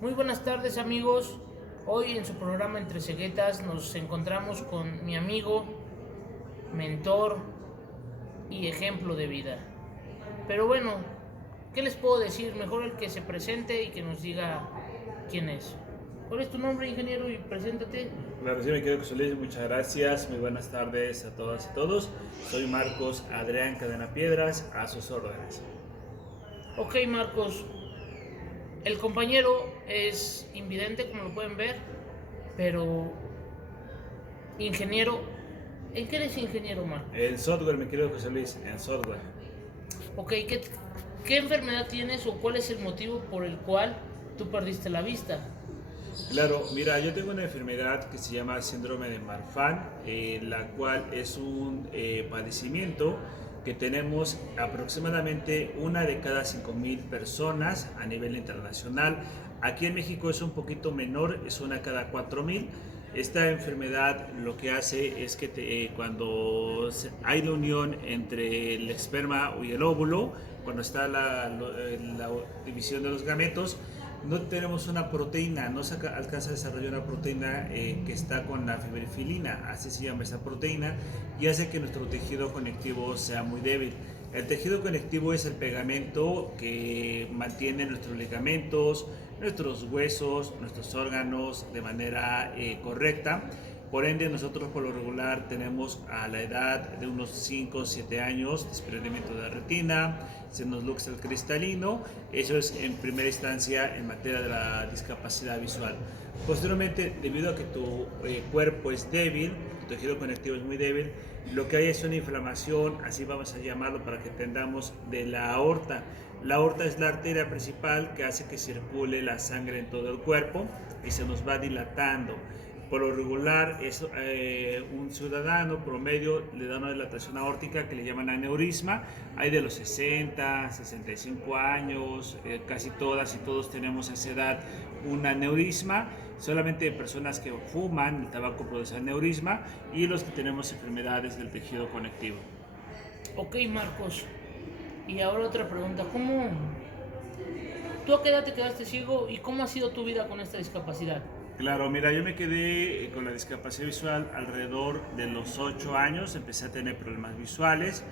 Muy buenas tardes amigos, hoy en su programa Entre Ceguetas nos encontramos con mi amigo, mentor y ejemplo de vida. Pero bueno, ¿qué les puedo decir? Mejor el que se presente y que nos diga quién es. ¿Cuál es tu nombre, ingeniero? Y preséntate. Claro, sí, me quedo con Solís. Muchas gracias. Muy buenas tardes a todas y todos. Soy Marcos Adrián Cadena Piedras, a sus órdenes. Ok, Marcos, el compañero es invidente, como lo pueden ver, pero ingeniero. ¿En qué eres ingeniero, Marcos? En software, mi querido José Luis, en software. Ok, ¿qué enfermedad tienes o cuál es el motivo por el cual tú perdiste la vista? Claro, mira, yo tengo una enfermedad que se llama síndrome de Marfan, la cual es un padecimiento que tenemos aproximadamente una de cada 5.000 personas a nivel internacional. Aquí en México es un poquito menor, es una cada 4.000. Esta enfermedad lo que hace es que cuando hay la unión entre el esperma y el óvulo, cuando está la división de los gametos, no tenemos una proteína, no se alcanza a desarrollar una proteína que está con la fibrifilina, así se llama esa proteína, y hace que nuestro tejido conectivo sea muy débil. El tejido conectivo es el pegamento que mantiene nuestros ligamentos, nuestros huesos, nuestros órganos de manera correcta. Por ende, nosotros por lo regular tenemos a la edad de unos 5 o 7 años desprendimiento de retina, se nos luxa el cristalino. Eso es en primera instancia en materia de la discapacidad visual. Posteriormente, debido a que tu cuerpo es débil, tu tejido conectivo es muy débil, lo que hay es una inflamación, así vamos a llamarlo para que entendamos, de la aorta. La aorta es la arteria principal que hace que circule la sangre en todo el cuerpo y se nos va dilatando. Por lo regular, un ciudadano promedio le da una dilatación aórtica que le llaman aneurisma. Hay de los 60, 65 años, casi todas y todos tenemos a esa edad un aneurisma. Solamente personas que fuman el tabaco produce aneurisma y los que tenemos enfermedades del tejido conectivo. Ok, Marcos, y ahora otra pregunta, ¿tú a qué edad te quedaste ciego y cómo ha sido tu vida con esta discapacidad? Claro, mira, yo me quedé con la discapacidad visual alrededor de los 8 años, empecé a tener problemas visuales.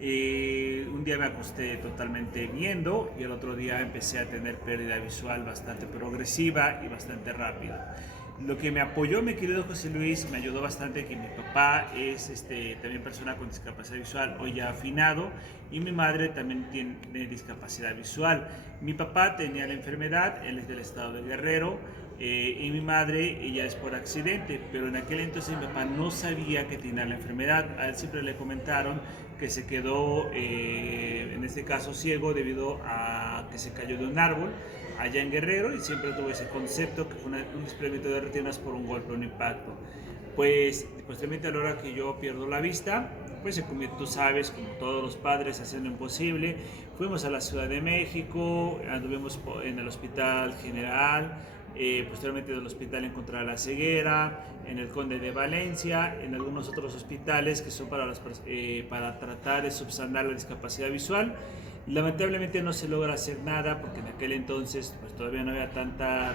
Un día me acosté totalmente viendo y el otro día empecé a tener pérdida visual bastante progresiva y bastante rápida. Lo que me apoyó, mi querido José Luis, me ayudó bastante, que mi papá es también persona con discapacidad visual, hoy ya afinado, y mi madre también tiene discapacidad visual. Mi papá tenía la enfermedad, él es del estado de Guerrero, y mi madre, ella es por accidente, pero en aquel entonces mi papá no sabía que tenía la enfermedad. A él siempre le comentaron que se quedó, en este caso, ciego debido a que se cayó de un árbol allá en Guerrero, y siempre tuvo ese concepto que fue un desprendimiento de retinas por un golpe, un impacto. Pues posteriormente, a la hora que yo pierdo la vista, pues como tú sabes, como todos los padres, haciendo lo imposible, fuimos a la Ciudad de México, anduvimos en el Hospital General, posteriormente del hospital en Contra la Ceguera, en el Conde de Valencia, en algunos otros hospitales que son para tratar de subsanar la discapacidad visual. Lamentablemente no se logra hacer nada porque en aquel entonces pues todavía no había tanta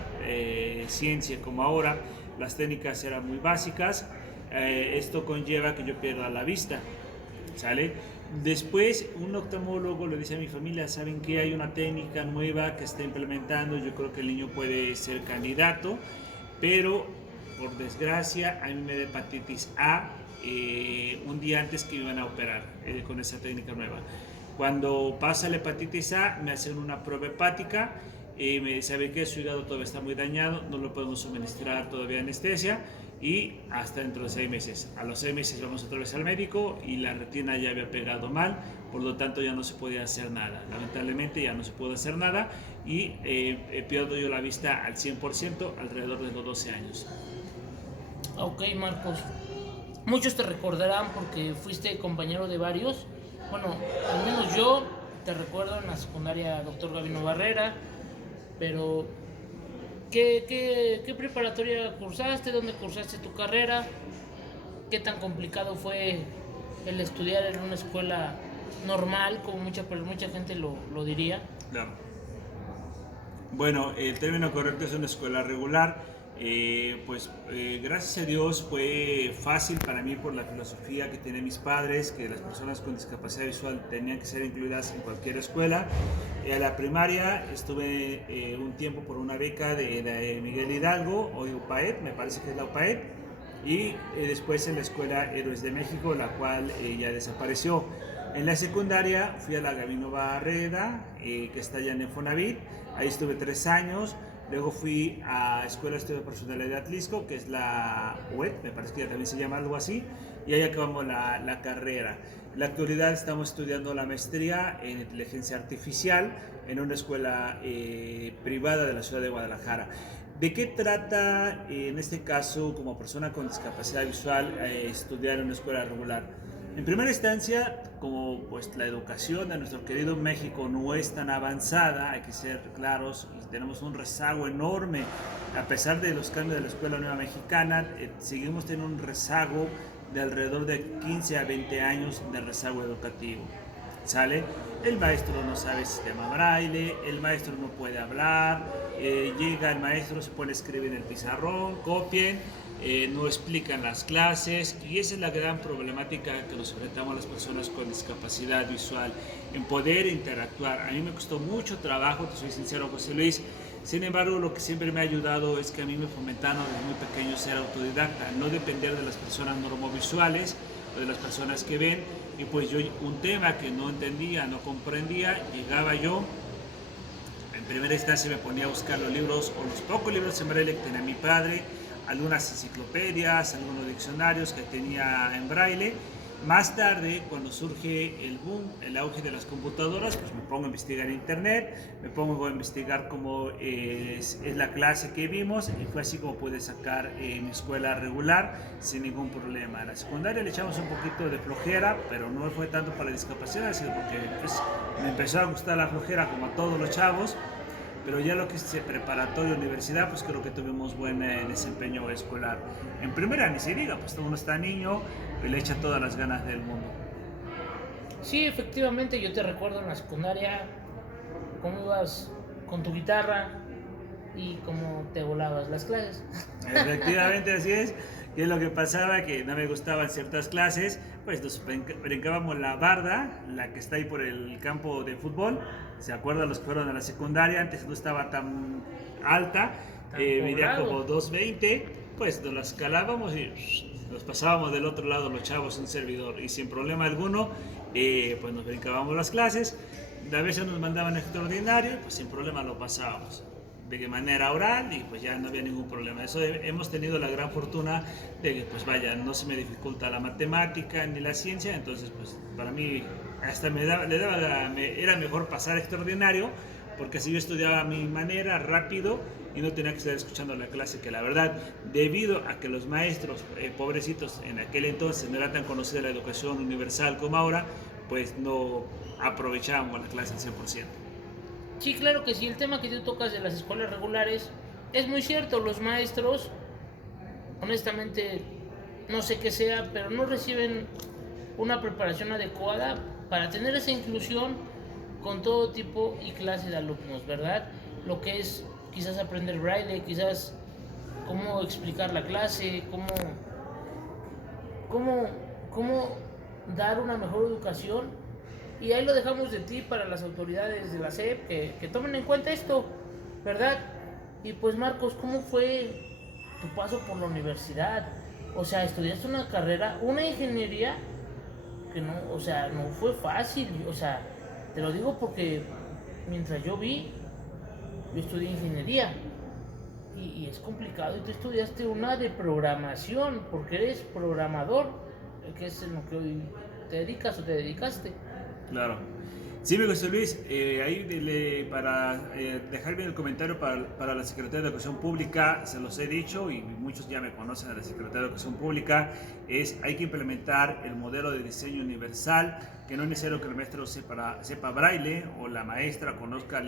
ciencia como ahora, las técnicas eran muy básicas. Esto conlleva que yo pierda la vista, ¿sale? Después un oftalmólogo le dice a mi familia: ¿saben qué? Hay una técnica nueva que está implementando, yo creo que el niño puede ser candidato, pero por desgracia a mí me da hepatitis A un día antes que me iban a operar con esa técnica nueva. Cuando pasa la hepatitis A, me hacen una prueba hepática y me sabe que su hígado todavía está muy dañado, no lo podemos suministrar todavía anestesia y hasta dentro de 6 meses. A los 6 meses vamos otra vez al médico y la retina ya había pegado mal, por lo tanto ya no se podía hacer nada. Lamentablemente ya no se pudo hacer nada y pierdo yo la vista al 100% alrededor de los 12 años. Ok, Marcos, muchos te recordarán porque fuiste compañero de varios. Bueno, al menos yo te recuerdo en la secundaria Doctor Gabino Barrera, pero ¿qué preparatoria cursaste? ¿Dónde cursaste tu carrera? ¿Qué tan complicado fue el estudiar en una escuela normal, como mucha gente lo diría? Claro. Bueno, el término correcto es una escuela regular. Gracias a Dios fue fácil para mí por la filosofía que tienen mis padres, que las personas con discapacidad visual tenían que ser incluidas en cualquier escuela. A la primaria estuve un tiempo por una beca de Miguel Hidalgo, hoy UPAED, me parece que es la UPAED, y después en la Escuela Héroes de México, la cual ya desapareció. En la secundaria fui a la Gabino Barreda, que está allá en Infonavit, ahí estuve 3 años. Luego fui a Escuela de Estudio Profesional de Atlisco, que es la UED, me parece que ya también se llama algo así, y ahí acabamos la carrera. En la actualidad estamos estudiando la maestría en inteligencia artificial en una escuela privada de la ciudad de Guadalajara. ¿De qué trata, en este caso, como persona con discapacidad visual, estudiar en una escuela regular? En primera instancia, como pues la educación de nuestro querido México no es tan avanzada, hay que ser claros, y tenemos un rezago enorme, a pesar de los cambios de la Escuela Nueva Mexicana, seguimos teniendo un rezago de alrededor de 15 a 20 años de rezago educativo. ¿Sale? El maestro no sabe sistema braille, el maestro no puede hablar, llega el maestro, se pone a escribir en el pizarrón, copien, no explican las clases, y esa es la gran problemática que nos enfrentamos las personas con discapacidad visual, en poder interactuar. A mí me costó mucho trabajo, te soy sincero, José Luis. Sin embargo, lo que siempre me ha ayudado es que a mí me fomentaron desde muy pequeño ser autodidacta, no depender de las personas normovisuales o de las personas que ven. Y pues yo, un tema que no entendía, no comprendía, llegaba yo, en primera instancia me ponía a buscar los libros o los pocos libros en braille que tenía mi padre, algunas enciclopedias, algunos diccionarios que tenía en braille. Más tarde, cuando surge el boom, el auge de las computadoras, pues me pongo a investigar en internet, me pongo a investigar cómo es la clase que vimos, y fue así como pude sacar mi escuela regular sin ningún problema. A la secundaria le echamos un poquito de flojera, pero no fue tanto para la discapacidad, sino porque pues, me empezó a gustar la flojera como a todos los chavos. Pero ya lo que es preparatoria, universidad, pues creo que tuvimos buen desempeño escolar. En primera ni se diga, pues uno está niño y le echa todas las ganas del mundo. Sí, efectivamente, yo te recuerdo en la secundaria cómo ibas con tu guitarra y cómo te volabas las clases. Efectivamente, así es. Y es lo que pasaba, que no me gustaban ciertas clases, pues nos brincábamos la barda, la que está ahí por el campo de fútbol. ¿Se acuerdan los que fueron a la secundaria? Antes no estaba tan alta, medía como 2.20, pues nos la escalábamos y nos pasábamos del otro lado los chavos, un servidor, y sin problema alguno, pues nos brincábamos las clases. A veces nos mandaban extraordinario, pues sin problema lo pasábamos de manera oral, y pues ya no había ningún problema. Eso hemos tenido la gran fortuna de que pues vaya, no se me dificulta la matemática ni la ciencia, entonces pues para mí hasta era mejor pasar extraordinario, porque así yo estudiaba a mi manera, rápido, y no tenía que estar escuchando la clase, que la verdad, debido a que los maestros, pobrecitos, en aquel entonces no era tan conocida la educación universal como ahora, pues no aprovechábamos la clase al 100%. Sí, claro que sí, el tema que tú tocas de las escuelas regulares es muy cierto. Los maestros, honestamente, no sé qué sea, pero no reciben una preparación adecuada para tener esa inclusión con todo tipo y clase de alumnos, ¿verdad? Lo que es quizás aprender braille, quizás cómo explicar la clase, cómo dar una mejor educación. Y ahí lo dejamos de ti para las autoridades de la SEP que tomen en cuenta esto, ¿verdad? Y pues Marcos, ¿cómo fue tu paso por la universidad? O sea, estudiaste una carrera, una ingeniería que no, o sea, no fue fácil. O sea, te lo digo porque mientras yo estudié ingeniería y es complicado. Y tú estudiaste una de programación porque eres programador, que es en lo que hoy te dedicas o te dedicaste. Claro. Sí, José Luis, ahí para dejar bien el comentario para la Secretaría de Educación Pública, se los he dicho y muchos ya me conocen a la Secretaría de Educación Pública, hay que implementar el modelo de diseño universal, que no es necesario que el maestro sepa braille o la maestra conozca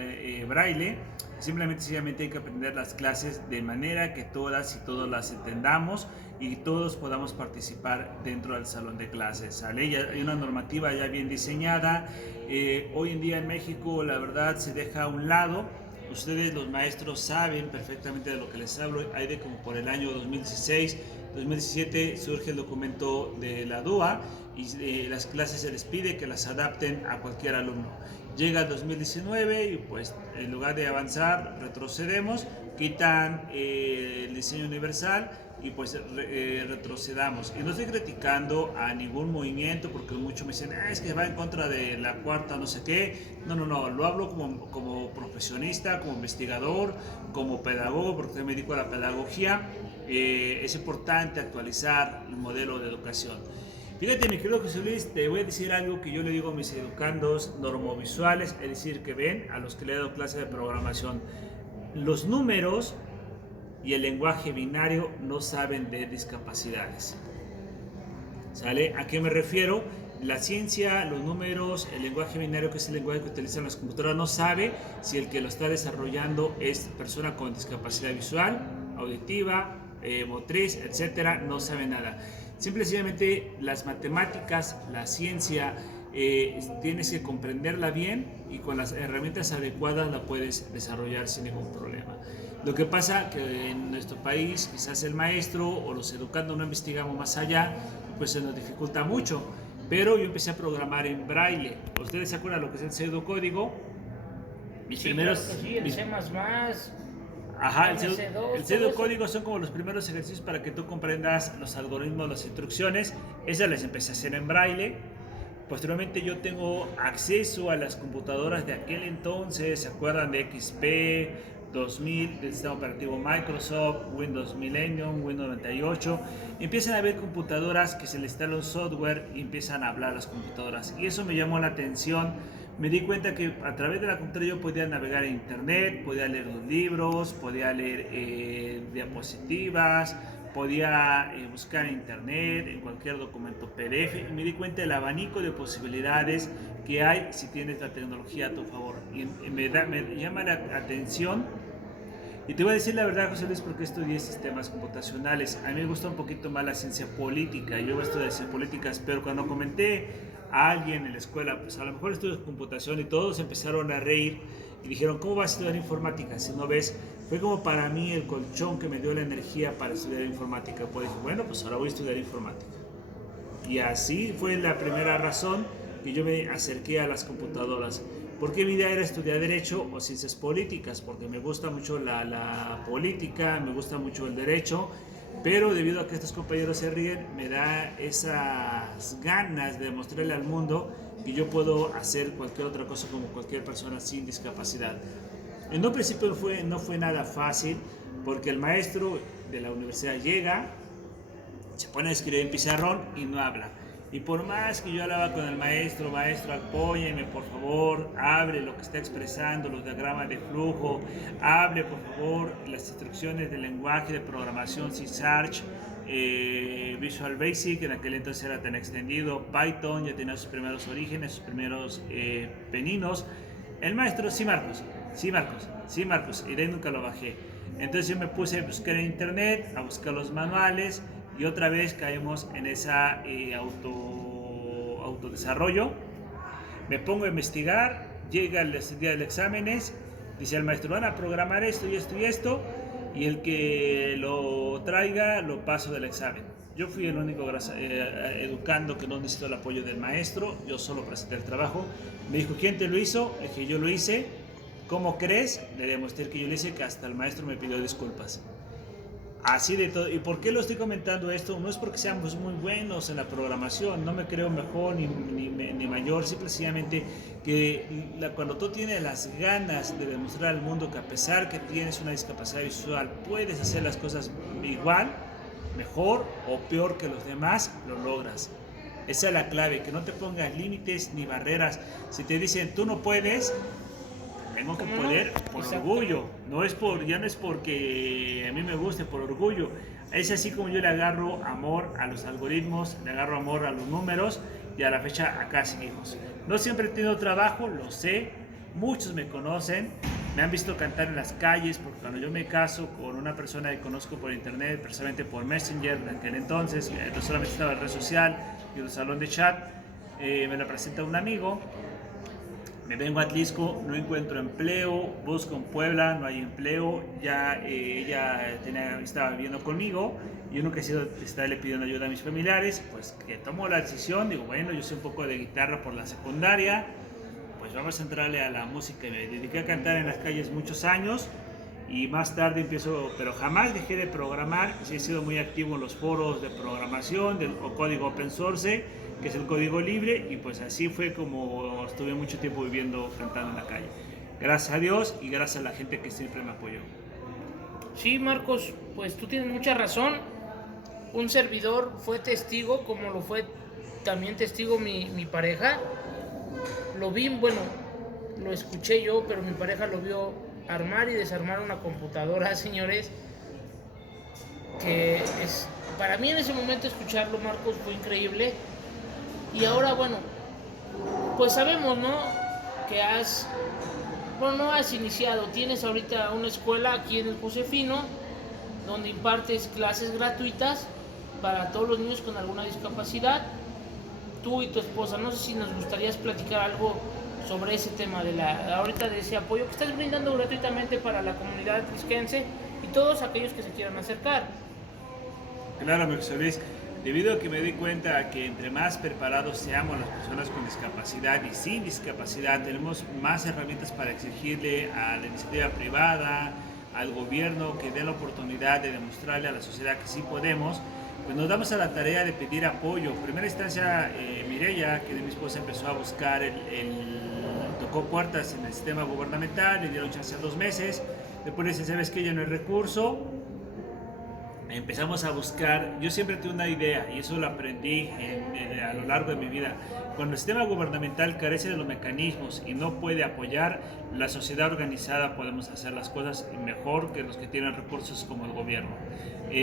braille, simplemente hay que aprender las clases de manera que todas y todos las entendamos y todos podamos participar dentro del salón de clases, ¿sale? Ya hay una normativa ya bien diseñada. Hoy en día en México, la verdad, se deja a un lado Ustedes, los maestros, saben perfectamente de lo que les hablo. Hay de como por el año 2016, 2017 surge el documento de la DUA y las clases se les pide que las adapten a cualquier alumno. Llega el 2019 y pues en lugar de avanzar retrocedemos, quitan el diseño universal y pues retrocedamos. Y no estoy criticando a ningún movimiento porque muchos me dicen, es que va en contra de la cuarta no sé qué. No, lo hablo como profesionista, como investigador, como pedagogo, porque me dedico a la pedagogía. Es importante actualizar el modelo de educación. Fíjate, mi querido José Luis, te voy a decir algo que yo le digo a mis educandos normovisuales, es decir, que ven a los que le he dado clase de programación. Los números y el lenguaje binario no saben de discapacidades. ¿Sale? ¿A qué me refiero? La ciencia, los números, el lenguaje binario, que es el lenguaje que utilizan las computadoras, no sabe si el que lo está desarrollando es persona con discapacidad visual, auditiva, motriz, etcétera. No sabe nada. Simplemente las matemáticas, la ciencia, tienes que comprenderla bien y con las herramientas adecuadas la puedes desarrollar sin ningún problema. Lo que pasa que en nuestro país quizás el maestro o los educandos no investigamos más allá, pues se nos dificulta mucho. Pero yo empecé a programar en braille. ¿Ustedes se acuerdan lo que es el pseudocódigo? Mis primeros... Claro que sí, el C++. Ajá, el pseudocódigo son como los primeros ejercicios para que tú comprendas los algoritmos, las instrucciones. Esas las empecé a hacer en braille. Posteriormente yo tengo acceso a las computadoras de aquel entonces. ¿Se acuerdan de XP 2000, del sistema operativo Microsoft, Windows Millennium, Windows 98? Empiezan a haber computadoras que se les instala un software y empiezan a hablar las computadoras. Y eso me llamó la atención. Me di cuenta que a través de la computadora yo podía navegar en internet, podía leer los libros, podía leer diapositivas, podía buscar en internet, en cualquier documento PDF, y me di cuenta del abanico de posibilidades que hay si tienes la tecnología a tu favor. Y me llama la atención. Y te voy a decir la verdad, José Luis, porque estudié sistemas computacionales. A mí me gusta un poquito más la ciencia política. Yo voy a estudiar ciencias políticas, pero cuando comenté a alguien en la escuela, pues a lo mejor estudio computación, y todos empezaron a reír y dijeron, ¿cómo vas a estudiar informática? Si no ves, fue como para mí el colchón que me dio la energía para estudiar informática. Pues dije, bueno, pues ahora voy a estudiar informática. Y así fue la primera razón que yo me acerqué a las computadoras. Porque mi idea era estudiar Derecho o Ciencias Políticas, porque me gusta mucho la política, me gusta mucho el Derecho, pero debido a que estos compañeros se ríen, me da esas ganas de mostrarle al mundo que yo puedo hacer cualquier otra cosa como cualquier persona sin discapacidad. En un principio no fue nada fácil, porque el maestro de la universidad llega, se pone a escribir en pizarrón y no habla. Y por más que yo hablaba con el maestro, apóyeme por favor, hable lo que está expresando, los diagramas de flujo, hable por favor las instrucciones de lenguaje de programación, C#, Visual Basic, en aquel entonces era tan extendido, Python ya tenía sus primeros orígenes, sus primeros peninos. El maestro, sí Marcos, y de ahí nunca lo bajé. Entonces yo me puse a buscar en internet, a buscar los manuales, y otra vez caemos en esa autodesarrollo. Me pongo a investigar, llega el día del exámenes, dice el maestro, van a programar esto y esto y esto, y el que lo traiga lo paso del examen. Yo fui el único educando que no necesitó el apoyo del maestro, yo solo presenté el trabajo. Me dijo, ¿quién te lo hizo? Le dije, yo lo hice. ¿Cómo crees? Le demostré que yo lo hice, que hasta el maestro me pidió disculpas. Así de todo. ¿Y por qué lo estoy comentando esto? No es porque seamos muy buenos en la programación, no me creo mejor ni mayor, simplemente que cuando tú tienes las ganas de demostrar al mundo que a pesar que tienes una discapacidad visual, puedes hacer las cosas igual, mejor o peor que los demás, lo logras. Esa es la clave, que no te pongas límites ni barreras. Si te dicen, tú no puedes, tengo que poder por orgullo, ya no es porque a mí me guste, por orgullo. Es así como yo le agarro amor a los algoritmos, le agarro amor a los números, y a la fecha acá seguimos. No siempre he tenido trabajo, lo sé, muchos me conocen, me han visto cantar en las calles, porque cuando yo me caso con una persona que conozco por internet, precisamente por Messenger, en aquel entonces, no solamente estaba en red social y el salón de chat, me la presenta un amigo. Me vengo a Atlisco, no encuentro empleo, busco en Puebla, no hay empleo, ya ella estaba viviendo conmigo, yo nunca he sido estarle pidiendo ayuda a mis familiares, pues que tomo la decisión, digo, bueno, yo sé un poco de guitarra por la secundaria, pues vamos a entrarle a la música. Y me dediqué a cantar en las calles muchos años y más tarde empiezo, pero jamás dejé de programar, sí he sido muy activo en los foros de programación, del código open source, que es el código libre, y pues así fue como estuve mucho tiempo viviendo, cantando en la calle. Gracias a Dios y gracias a la gente que siempre me apoyó. Sí, Marcos, pues tú tienes mucha razón. Un servidor fue testigo, como lo fue también testigo mi pareja. Lo vi, bueno, lo escuché yo, pero mi pareja lo vio armar y desarmar una computadora, señores, que es, para mí en ese momento escucharlo, Marcos, fue increíble. Y ahora, bueno, pues sabemos, ¿no? Que no has iniciado, tienes ahorita una escuela aquí en el Josefino, donde impartes clases gratuitas para todos los niños con alguna discapacidad. Tú y tu esposa, no sé si nos gustaría platicar algo sobre ese tema ahorita de ese apoyo que estás brindando gratuitamente para la comunidad atlisquense y todos aquellos que se quieran acercar. Claro, mi José Luis, debido a que me di cuenta que entre más preparados seamos las personas con discapacidad y sin discapacidad, tenemos más herramientas para exigirle a la iniciativa privada, al gobierno, que dé la oportunidad de demostrarle a la sociedad que sí podemos, pues nos damos a la tarea de pedir apoyo. En primera instancia, Mireya, que de mi esposa, empezó a buscar, tocó puertas en el sistema gubernamental, le dieron chance a 2 meses, después le dice, ¿sabes qué? Ya no hay recurso. Empezamos a buscar, yo siempre tuve una idea y eso lo aprendí a lo largo de mi vida. Cuando el sistema gubernamental carece de los mecanismos y no puede apoyar, la sociedad organizada podemos hacer las cosas mejor que los que tienen recursos como el gobierno.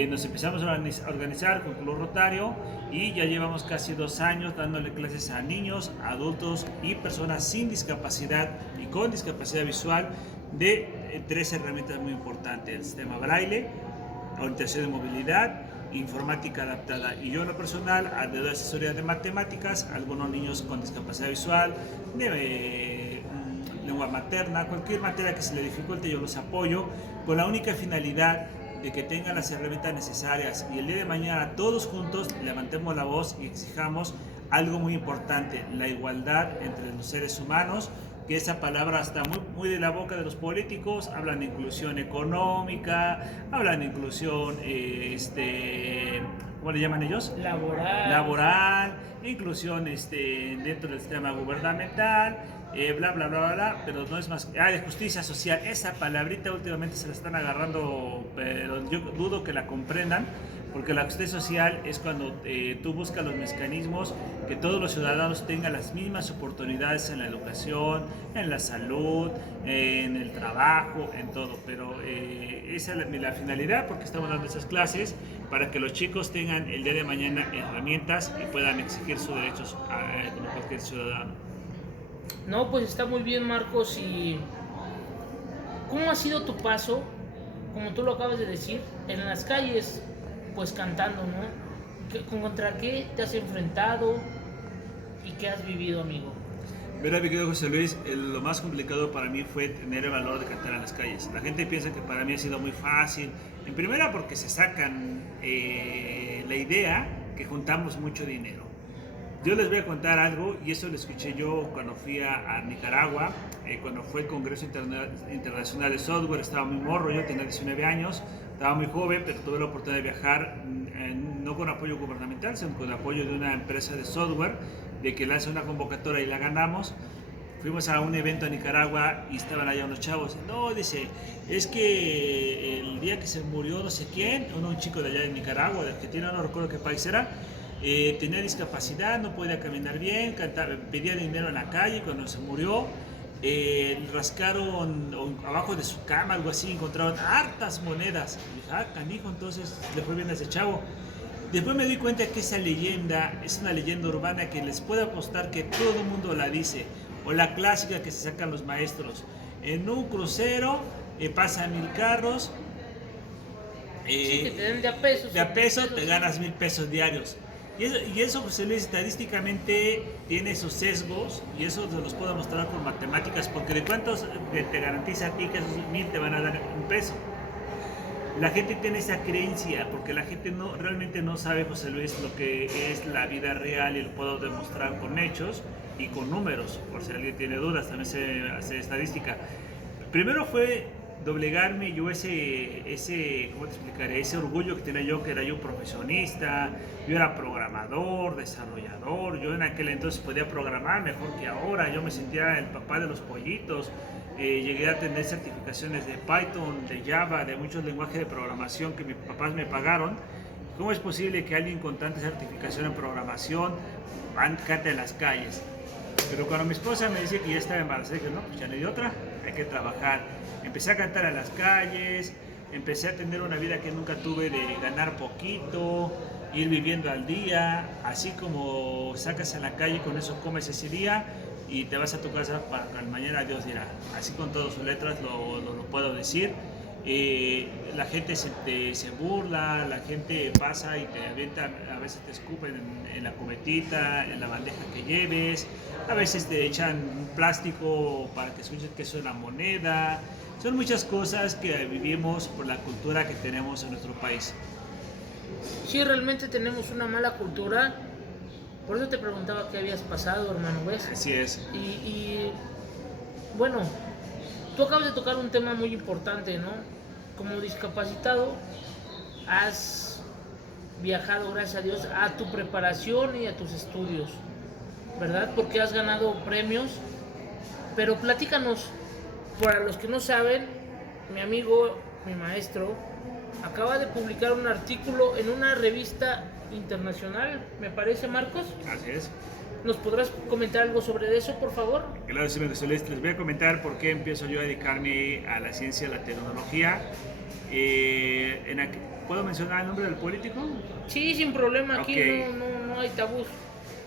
Nos empezamos a organizar con Club Rotario y ya llevamos casi 2 años dándole clases a niños, adultos y personas sin discapacidad y con discapacidad visual de 3 herramientas muy importantes: el sistema braille, orientación de movilidad, informática adaptada. Y yo en lo personal doy asesoría de matemáticas a algunos niños con discapacidad visual, de lengua materna, cualquier materia que se le dificulte yo los apoyo con la única finalidad de que tengan las herramientas necesarias y el día de mañana todos juntos levantemos la voz y exijamos algo muy importante: la igualdad entre los seres humanos, que esa palabra está muy de la boca de los políticos. Hablan de inclusión económica, hablan de inclusión, ¿cómo le llaman ellos? Laboral, inclusión dentro del sistema gubernamental, bla, bla, bla, bla, bla, pero no es más. De justicia social, esa palabrita últimamente se la están agarrando, pero yo dudo que la comprendan, porque la justicia social es cuando tú buscas los mecanismos que todos los ciudadanos tengan las mismas oportunidades en la educación, en la salud, en el trabajo, en todo. Pero esa es la finalidad, porque estamos dando esas clases para que los chicos tengan el día de mañana herramientas y puedan exigir sus derechos como cualquier ciudadano. No, pues está muy bien, Marcos. ¿Y cómo ha sido tu paso, como tú lo acabas de decir, en las calles, pues cantando, ¿no? ¿Contra qué te has enfrentado y qué has vivido, amigo? Mira, mi querido José Luis, lo más complicado para mí fue tener el valor de cantar en las calles. La gente piensa que para mí ha sido muy fácil. En primera, porque se sacan la idea que juntamos mucho dinero. Yo les voy a contar algo, y eso lo escuché yo cuando fui a Nicaragua, cuando fue el Congreso Internacional de Software. Estaba muy morro, yo tenía 19 años, estaba muy joven, pero tuve la oportunidad de viajar, no con apoyo gubernamental, sino con apoyo de una empresa de software, de que lanza una convocatoria y la ganamos. Fuimos a un evento a Nicaragua y estaban allá unos chavos. No, dice, es que el día que se murió no sé quién, un chico de allá de Nicaragua, de Argentina, no recuerdo qué país era, tenía discapacidad, no podía caminar bien, pedía dinero en la calle. Cuando se murió, rascaron abajo de su cama, algo así, encontraron hartas monedas. Y dije, canijo, entonces le fue bien a ese chavo. Después me di cuenta que esa leyenda es una leyenda urbana que les puedo apostar que todo el mundo la dice, o la clásica que se sacan los maestros. En un crucero pasan 1000 carros. Sí, que te den de a pesos. De a peso te ganas 1000 pesos diarios. Y eso José Luis, estadísticamente tiene sus sesgos, y eso se los puedo mostrar con matemáticas, porque de cuántos te garantiza a ti que esos 1000 te van a dar un peso. La gente tiene esa creencia, porque la gente realmente no sabe, José Luis, lo que es la vida real, y lo puedo demostrar con hechos y con números, por si alguien tiene dudas, también se hace estadística. Primero fue doblegarme yo ¿cómo te explicaré? Ese orgullo que tenía yo, que era yo profesionista, yo era programador, desarrollador, yo en aquel entonces podía programar mejor que ahora, yo me sentía el papá de los pollitos. Llegué a tener certificaciones de Python, de Java, de muchos lenguajes de programación que mis papás me pagaron. ¿Cómo es posible que alguien con tanta certificación en programación cante en las calles? Pero cuando mi esposa me decía que ya estaba embarazada, dije, no, pues ya no hay otra, hay que trabajar. Empecé a cantar en las calles, empecé a tener una vida que nunca tuve, de ganar poquito, ir viviendo al día, así como sacas en la calle, con eso comes ese día y te vas a tu casa para mañana Dios dirá. Así con todas sus letras lo puedo decir. La gente se burla, la gente pasa y te avienta, a veces te escupen en la cubetita, en la bandeja que lleves, a veces te echan un plástico para que escuches que eso es la moneda. Son muchas cosas que vivimos por la cultura que tenemos en nuestro país. Sí, realmente tenemos una mala cultura. Por eso te preguntaba qué habías pasado, hermano, ¿ves? Así es. Y bueno, tú acabas de tocar un tema muy importante, ¿no? Como discapacitado, has viajado, gracias a Dios, a tu preparación y a tus estudios, ¿verdad? Porque has ganado premios. Pero platícanos, para los que no saben, mi amigo, mi maestro, acaba de publicar un artículo en una revista internacional, me parece, Marcos. Así es. ¿Nos podrás comentar algo sobre eso, por favor? Claro, sí, José Luis, les voy a comentar por qué empiezo yo a dedicarme a la ciencia, a la tecnología. ¿Puedo mencionar el nombre del político? Sí, sin problema, aquí Okay. no hay tabús.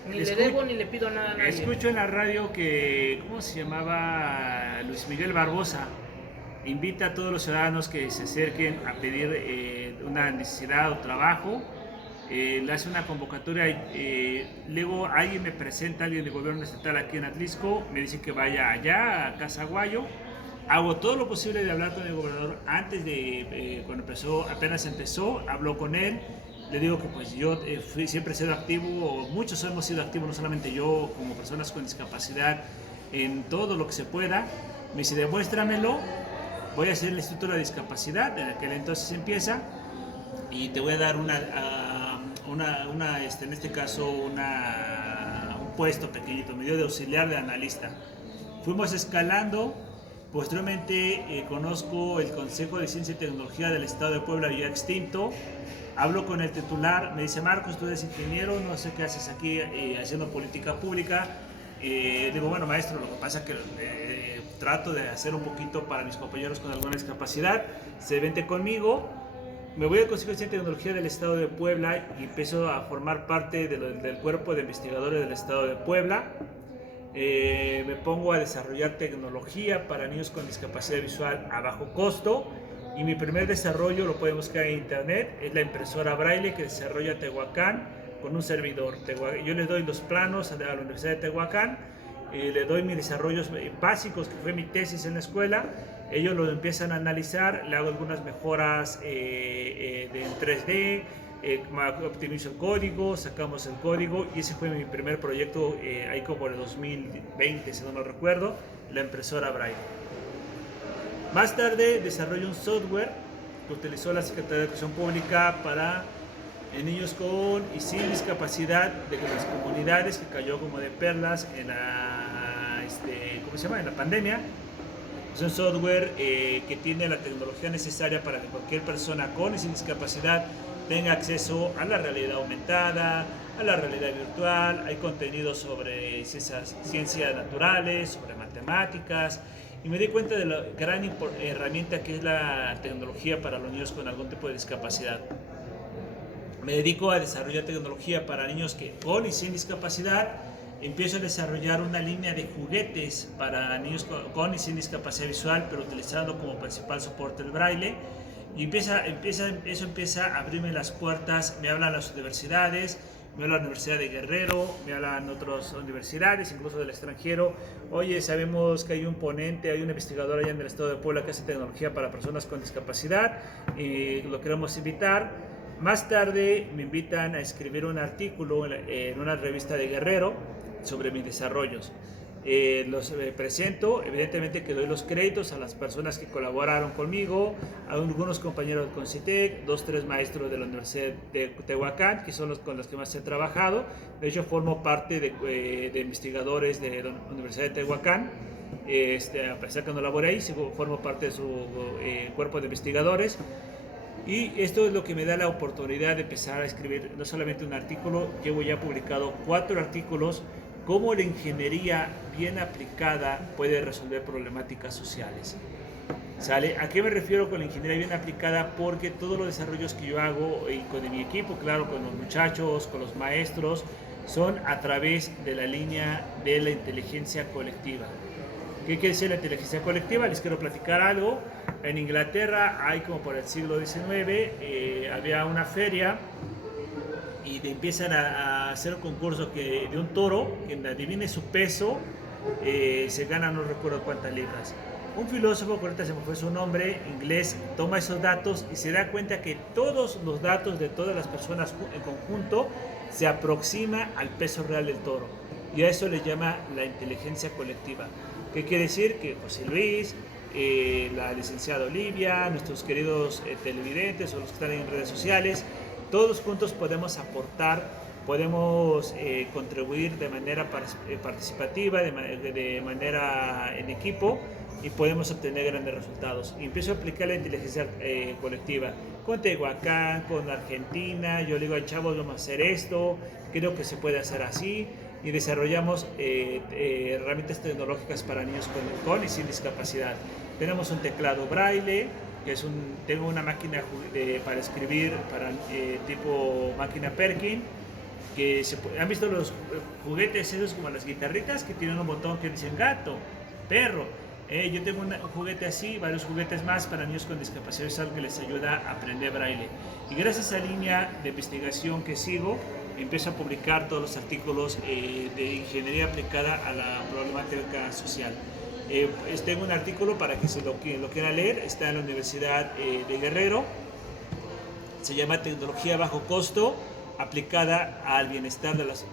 Ni le debo ni le pido nada a nadie. Escucho en la radio que, ¿cómo se llamaba? Luis Miguel Barbosa invita a todos los ciudadanos que se acerquen a pedir una necesidad o trabajo. Le hace una convocatoria, luego alguien me presenta, alguien del gobierno estatal aquí en Atlisco, me dice que vaya allá a Casaguayo. Hago todo lo posible de hablar con el gobernador antes de, cuando apenas empezó, hablo con él. Le digo que pues yo siempre he sido activo, o muchos hemos sido activos, no solamente yo, como personas con discapacidad, en todo lo que se pueda. Me dice, demuéstramelo, voy a hacer el Instituto de la Discapacidad, en aquel entonces empieza, y te voy a dar en este caso, un puesto pequeñito, me dio de auxiliar de analista. Fuimos escalando. Posteriormente conozco el Consejo de Ciencia y Tecnología del Estado de Puebla, ya extinto. Hablo con el titular, me dice, Marcos, tú eres ingeniero, no sé qué haces aquí haciendo política pública. Digo, bueno, maestro, lo que pasa es que trato de hacer un poquito para mis compañeros con alguna discapacidad. Se vente conmigo. Me voy al Consejo de Ciencia y Tecnología del Estado de Puebla y empiezo a formar parte del cuerpo de investigadores del Estado de Puebla. Me pongo a desarrollar tecnología para niños con discapacidad visual a bajo costo, y mi primer desarrollo lo pueden buscar en internet, es la impresora Braille que desarrolla Tehuacán con un servidor. Yo les doy los planos a la Universidad de Tehuacán, le doy mis desarrollos básicos, que fue mi tesis en la escuela. Ellos lo empiezan a analizar, le hago algunas mejoras en 3D, optimizo el código, sacamos el código, y ese fue mi primer proyecto ahí como en el 2020, si no me recuerdo, la impresora Braille. Más tarde desarrollé un software que utilizó la Secretaría de Educación Pública para niños con y sin discapacidad de las comunidades, que cayó como de perlas en la, ¿cómo se llama?, en la pandemia. Es un software que tiene la tecnología necesaria para que cualquier persona con y sin discapacidad tenga acceso a la realidad aumentada, a la realidad virtual. Hay contenido sobre ciencias naturales, sobre matemáticas, y me di cuenta de la gran herramienta que es la tecnología para los niños con algún tipo de discapacidad. Me dedico a desarrollar tecnología para niños con y sin discapacidad. Empiezo a desarrollar una línea de juguetes para niños con y sin discapacidad visual, pero utilizando como principal soporte el braille. Y eso empieza a abrirme las puertas. Me hablan las universidades, me habla la Universidad de Guerrero, me hablan otras universidades, incluso del extranjero. Oye, sabemos que hay un ponente, hay un investigador allá en el estado de Puebla que hace tecnología para personas con discapacidad y lo queremos invitar. Más tarde me invitan a escribir un artículo en una revista de Guerrero sobre mis desarrollos. Los presento, evidentemente que doy los créditos a las personas que colaboraron conmigo, a algunos compañeros del CONCITEC, 2-3 maestros de la Universidad de Tehuacán, que son los con los que más he trabajado. De hecho, formo parte de investigadores de la Universidad de Tehuacán. A pesar que no laboré ahí, formo parte de su cuerpo de investigadores. Y esto es lo que me da la oportunidad de empezar a escribir no solamente un artículo, llevo ya publicado 4 artículos, cómo la ingeniería bien aplicada puede resolver problemáticas sociales. ¿Sale? ¿A qué me refiero con la ingeniería bien aplicada? Porque todos los desarrollos que yo hago y con mi equipo, claro, con los muchachos, con los maestros, son a través de la línea de la inteligencia colectiva. ¿Qué quiere decir la inteligencia colectiva? Les quiero platicar algo. En Inglaterra hay como por el siglo XIX, había una feria y empiezan a hacer un concurso de un toro, quien adivine su peso, se gana no recuerdo cuántas libras. Un filósofo, ahorita se me fue su nombre, inglés, toma esos datos y se da cuenta que todos los datos de todas las personas en conjunto se aproxima al peso real del toro. Y a eso le llama la inteligencia colectiva. ¿Qué quiere decir? Que José Luis, la licenciada Olivia, nuestros queridos televidentes o los que están en redes sociales, todos juntos podemos aportar, podemos contribuir de manera participativa, de manera en equipo y podemos obtener grandes resultados. Y empiezo a aplicar la inteligencia colectiva con Tehuacán, con Argentina. Yo le digo al chavo, vamos a hacer esto, creo que se puede hacer así. Y desarrollamos herramientas tecnológicas para niños con y sin discapacidad. Tenemos un teclado braille, que tengo una máquina para escribir tipo máquina Perkin, que ¿han visto los juguetes esos como las guitarritas que tienen un botón que dicen gato, perro? Yo tengo un juguete así, varios juguetes más para niños con discapacidad visual que les ayuda a aprender braille. Y gracias a esa línea de investigación que sigo, empiezo a publicar todos los artículos de ingeniería aplicada a la problemática social. Tengo un artículo para que lo quiera leer, está en la Universidad de Guerrero, se llama Tecnología a bajo costo aplicada al bienestar de los